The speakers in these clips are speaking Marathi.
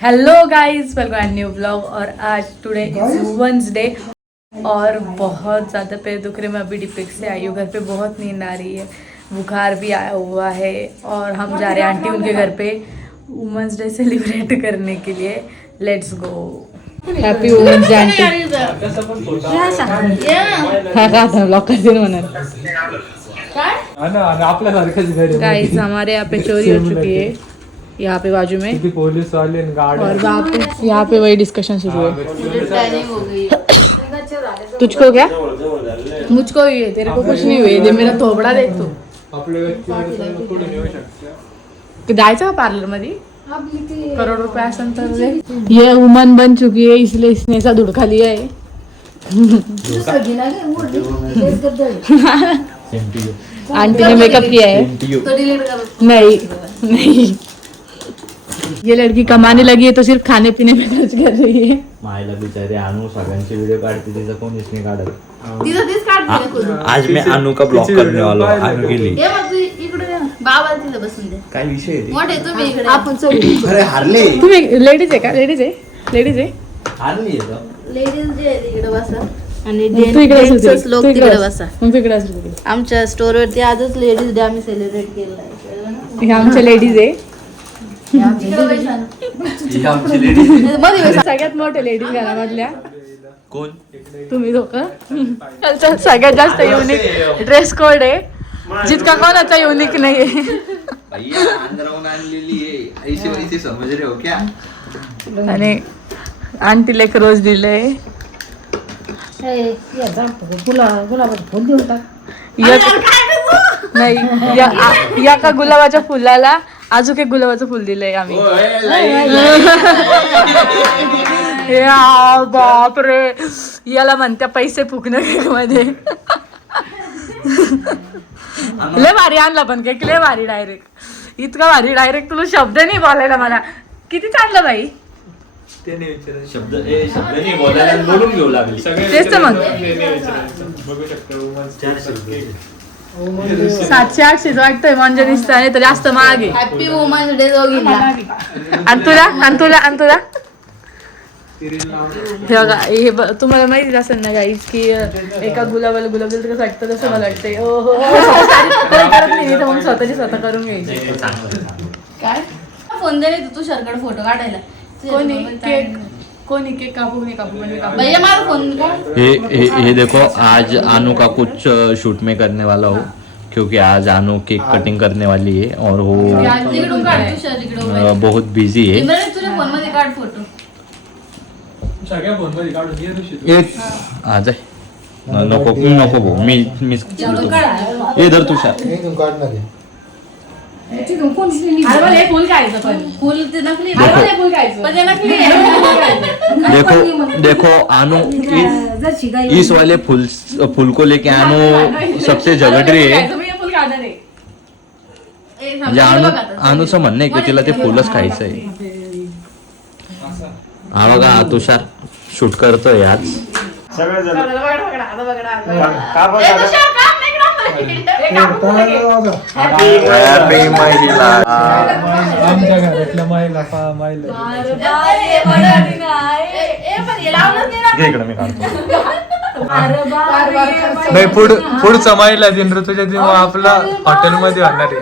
Hello guys, welcome new blog. और आज टुडे इज वुमेन्स डे और बहुत ज़्यादा पैर दुख रहे। मैं अभी डिपिक से आई हूँ। घर पे बहुत नींद आ रही है, बुखार भी आया हुआ है और हम जा रहे हैं आंटी उनके घर पे वुमेन्स डे सेलिब्रेट करने के लिए। Let's go. Happy women's day aunty. Guys हमारे यहाँ पे चोरी हो चुकी है, यहाँ पे बाजू में पुलिस वाले और वहाँ पे यहाँ पे वही डिस्कशन शुरू है। तुझको क्या? मुझको ही है, तेरे को कुछ नहीं हुए। दे मेरा थोबडा देख तू। जायचं का पार्लर मध्ये? करोड़ रुपये असेल तर ये वुमन बन चुकी है, इसलिए इसने ऐसा धुड़का लिया है। आंटी ने मेकअप किया है। नहीं नहीं, ये लड़की कमाने लगी है तो सिर्फ खाने पीने में खर्च कर रही है। मायला बिचारे अनु सगळ्यांचे व्हिडिओ काढते, तिचा कोणीच नाही काढत। तिचं तीच काढते। आज मैं अनु का ब्लॉग करने वाला हूँ। अनु के लिए ये मग तू इकडे ये ना, बाबाला तिथं बसून दे। काय विषय आहे? मोठे तुम्ही इकडे आपण अरे हारले तुम्ही लेडीज आहे का? लेडीज आहे, लेडीज आहे। हारली आहे लेडीज जे आहे तिकडे बसा आणि तू इकडे असेल जेंट्स लोक तू तिकडे बसा। मग तू इकडे असेल तिकडे. आमच्या स्टोर वरती आजच लेडीज डे आम्ही सेलिब्रेट केलेला आहे, कळलं ना? हे आमच्या लेडीज आहे. तिकडे बसा ना. ही आमची लेडीज मध्ये बसा. सगळ्यात मोठे लेडीज घरामधल्या कोण? तुम्ही दोघं. सगळ्यात जास्त युनिक ड्रेस कोड आहे, जितका कोणाचा युनिक नाही आहे. भैया अंदरवून आणलेली आहे, ऐसे वैसे समझ रहे हो क्या? आणि आंटीला एक रोज दिलंय. नाही या का गुलाबाच्या फुलाला अजून एक गुलाबाचं फुल दिलंय आम्ही. या बापरे, याला म्हणत्या पैसे फुकणं केक मध्ये. लय भारी आणला पण केक, लय भारी. डायरेक्ट इतका भारी, डायरेक्ट तुला शब्द नाही बोलायला मला. किती चांगलं बाई. शब्द नाही बोलायला बोलून घेऊ लागली. तेच तर मग. 700-800 वाटतंय म्हणजे दिसतंय, तर जास्त महाग आहे. हॅपी वुमन्स डे दोघींना. आणि तुला हे बघा, हे तुम्हाला माहिती असेल ना गाईज की एका गुलाबाला गुलाब दिलं तर कसं वाटतं, तसं मला वाटतंय. ओहो करत नाही तर मग स्वतः करून घ्यायची. काय फोन दे रे तू शर्कट फोटो काढायला. कोणी केक कापू नाही कापू म्हणजे कापू. भैया मार फोन का. ये देखो, आज अनु का कुछ शूट में करने वाला हूँ, क्योंकि आज अनु केक कटिंग करने वाली है और वो तिकडून काढ, तू शर्कट बहुत बिजी है. इमरान तुझ्या फोन मध्ये काढ फोटो. सगळ्या फोन मध्ये काढून आ जाए. नको नको भाऊ, मी तिकडून काढ. इधर तुषार. अरे मला हे फुल खायचं पण. फुल ते नकली अरे मला हे फुल खायचं. पण ते नकली आहे. देखो अनु इस वाले फूल को लेके अनु सबसे झगड़ रही है. मी हे फुल खाणार आहे. म्हणजे अनुचं म्हणणं आहे की तिला ते फुलच खायचं आहे. हा बघा तुषार शूट करतोय आज. आमच्या घरातल्या महिला इकडे मी काढतो. नाही पुढचं महिला दिन ऋतूच्या दिन आपला हॉटेलमध्ये होणार आहे.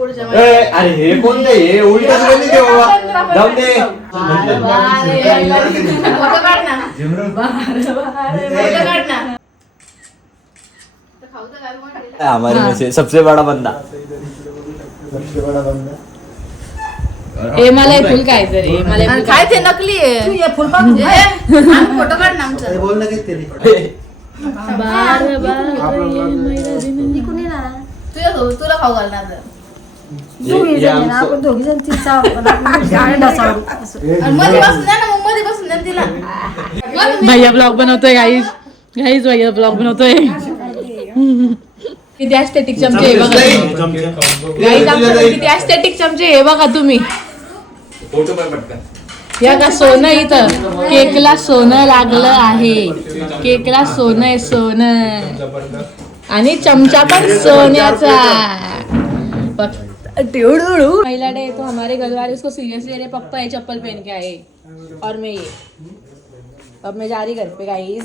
अरे हे कोणते हे उलटच बोलली ते बाबा. जाऊ दे. हमारे में से सबसे बड़ा बंदा. हे मला हे फुल खायचं रे. मला हे फुल काय ते नकली आहे. फोटो काढ ना आमचा. तुला खाऊ घालणार. मध्ये बसून द्या ना, मध्ये बसून द्या तिला. भैया ब्लॉग बनवतोय गाईज. भैया ब्लॉग बनवतोय. किती ॲस्थेटिक चमचे हे बघा. गाईज आमच्याकडे किती ॲस्थेटिक चमचे हे बघा तुम्ही. या का सोनं इथं केकला सोनं लागलं आहे. केकला सोनं आहे, सोनं. आणि चमचा पण सोन्याचा. महिला डे तो हमारे घर वाले उसको सीरियसली अरे पप्पा ये चप्पल पहन के आए और मैं ये अब मैं जा रही घर पे गाइस